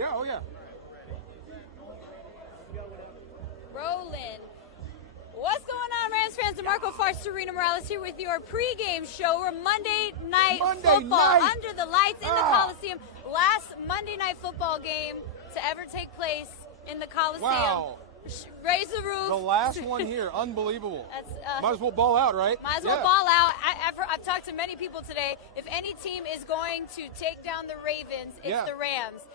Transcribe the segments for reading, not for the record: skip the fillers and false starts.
Yeah, oh yeah. Rolling. What's going on, Rams fans? DeMarco Farr, Serena Morales here with your pregame show. We're Monday Night Football under the lights in the Coliseum. Last Monday Night Football game to ever take place in the Coliseum. Wow. Raise the roof. The last one here. Unbelievable. That's, might as well ball out, right? Might as well ball out. I've talked to many people today. If any team is going to take down the Ravens, it's the Rams.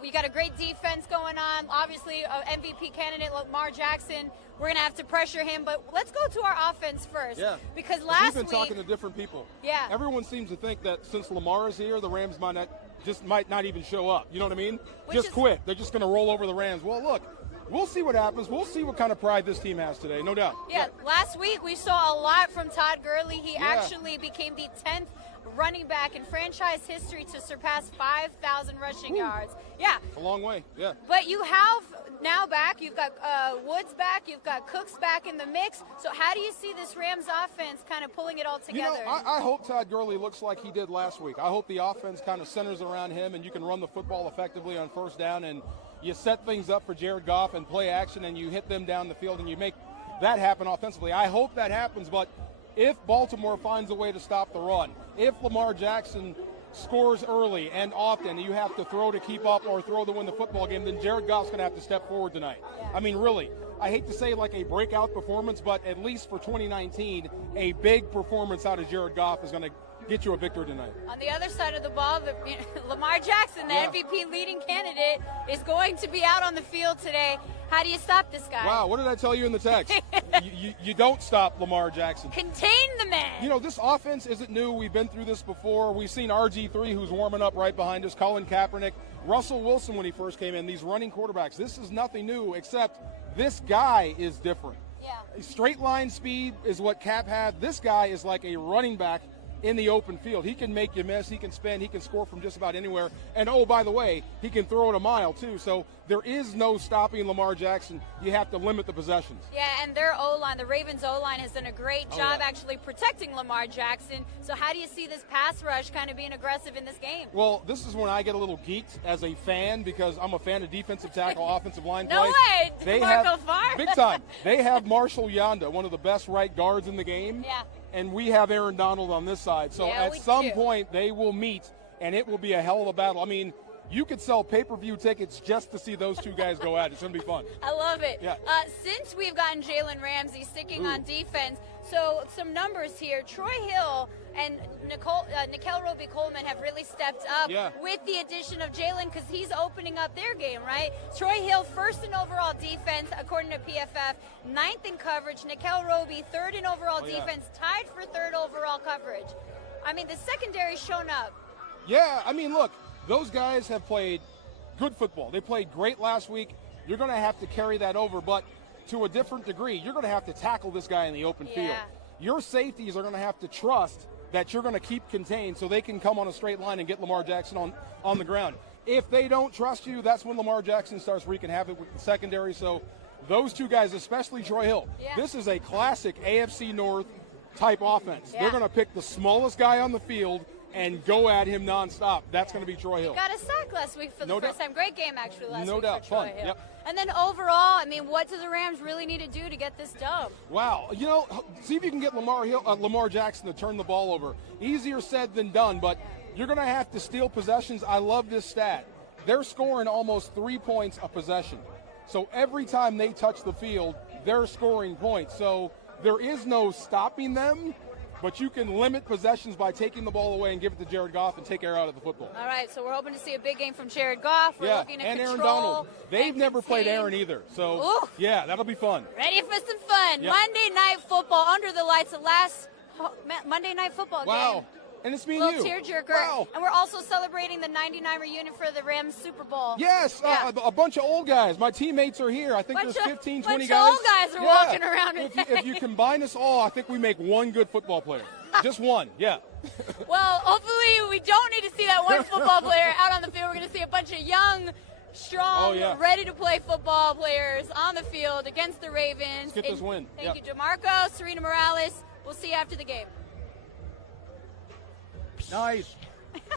We got a great defense going on. Obviously, MVP candidate Lamar Jackson. We're going to have to pressure him. But let's go to our offense first. Yeah. Because last we've week, been talking to different people. Yeah. Everyone seems to think that since Lamar is here, the Rams might not even show up. You know what I mean? Just quit. They're just going to roll over the Rams. Well, look, we'll see what happens. We'll see what kind of pride this team has today, no doubt. Yeah. Last week we saw a lot from Todd Gurley. He actually became the 10th running back in franchise history to surpass 5,000 rushing yards. Yeah. A long way, yeah. But you have now back, you've got Woods back, you've got Cooks back in the mix. So how do you see this Rams offense kind of pulling it all together? You know, I hope Todd Gurley looks like he did last week. I hope the offense kind of centers around him and you can run the football effectively on first down and you set things up for Jared Goff and play action and you hit them down the field and you make that happen offensively. I hope that happens, but if Baltimore finds a way to stop the run, if Lamar Jackson scores early and often, and you have to throw to keep up or throw to win the football game, then Jared Goff's going to have to step forward tonight. I mean, really, I hate to say like a breakout performance, but at least for 2019, a big performance out of Jared Goff is going to get you a victory tonight. On the other side of the ball, Lamar Jackson, the MVP leading candidate, is going to be out on the field today. How do you stop this guy? Wow, what did I tell you in the text? you don't stop Lamar Jackson. Contain the man. You know, this offense isn't new. We've been through this before. We've seen RG3, who's warming up right behind us, Colin Kaepernick, Russell Wilson when he first came in, these running quarterbacks. This is nothing new, except this guy is different. Yeah. Straight line speed is what Cap had. This guy is like a running back in the open field. He can make you miss, he can spin, he can score from just about anywhere. And oh, by the way, he can throw it a mile too. So there is no stopping Lamar Jackson. You have to limit the possessions. Yeah, and their O-line, the Ravens O-line, has done a great job actually protecting Lamar Jackson. So how do you see this pass rush kind of being aggressive in this game? Well, this is when I get a little geeked as a fan because I'm a fan of defensive tackle, offensive line play. No way, DeMarco Farr. Big time. They have Marshall Yanda, one of the best right guards in the game. Yeah. And we have Aaron Donald on this side. So at some point they will meet, and it will be a hell of a battle. I mean, you could sell pay-per-view tickets just to see those two guys go at it. It's going to be fun. I love it. Yeah. Since we've gotten Jalen Ramsey sticking on defense, so some numbers here. Troy Hill and Nickel Roby-Coleman have really stepped up with the addition of Jalen because he's opening up their game, right? Troy Hill, first in overall defense, according to PFF, 9th in coverage. Nickel Roby, 3rd in overall defense, tied for 3rd overall coverage. I mean, the secondary's shown up. Yeah, I mean, look, those guys have played good football. They played great last week. You're going to have to carry that over, but to a different degree, you're going to have to tackle this guy in the open field. Your safeties are going to have to trust that you're going to keep contained so they can come on a straight line and get Lamar Jackson on the ground. If they don't trust you, that's when Lamar Jackson starts wreaking havoc with the secondary. So those two guys, especially Troy Hill, this is a classic AFC North type offense. They're going to pick the smallest guy on the field and go at him nonstop. That's going to be Troy Hill. He got a sack last week for the first time. Great game, actually, last week for Troy Hill. Yep. And then overall, I mean, what do the Rams really need to do to get this dub? Wow. You know, see if you can get Lamar Jackson to turn the ball over. Easier said than done, but you're going to have to steal possessions. I love this stat. They're scoring almost 3 points a possession. So every time they touch the field, they're scoring points. So there is no stopping them, but you can limit possessions by taking the ball away and give it to Jared Goff and take air out of the football. All right, so we're hoping to see a big game from Jared Goff. We're looking at and control. Aaron Donald. They've never played Aaron either. So, yeah, that'll be fun. Ready for some fun. Yep. Monday Night Football, under the lights, the last Monday Night Football game. And it's me and you. Little tearjerker. Wow. And we're also celebrating the 99 reunion for the Rams Super Bowl. Yes, a bunch of old guys. My teammates are here. I think there's 15, 20 guys. Bunch of old guys are walking around. If you combine us all, I think we make one good football player. Just one, yeah. Well, hopefully we don't need to see that one football player out on the field. We're going to see a bunch of young, strong, ready-to-play football players on the field against the Ravens. Let's get this win. Thank you, DeMarco, Serena Morales. We'll see you after the game. Nice.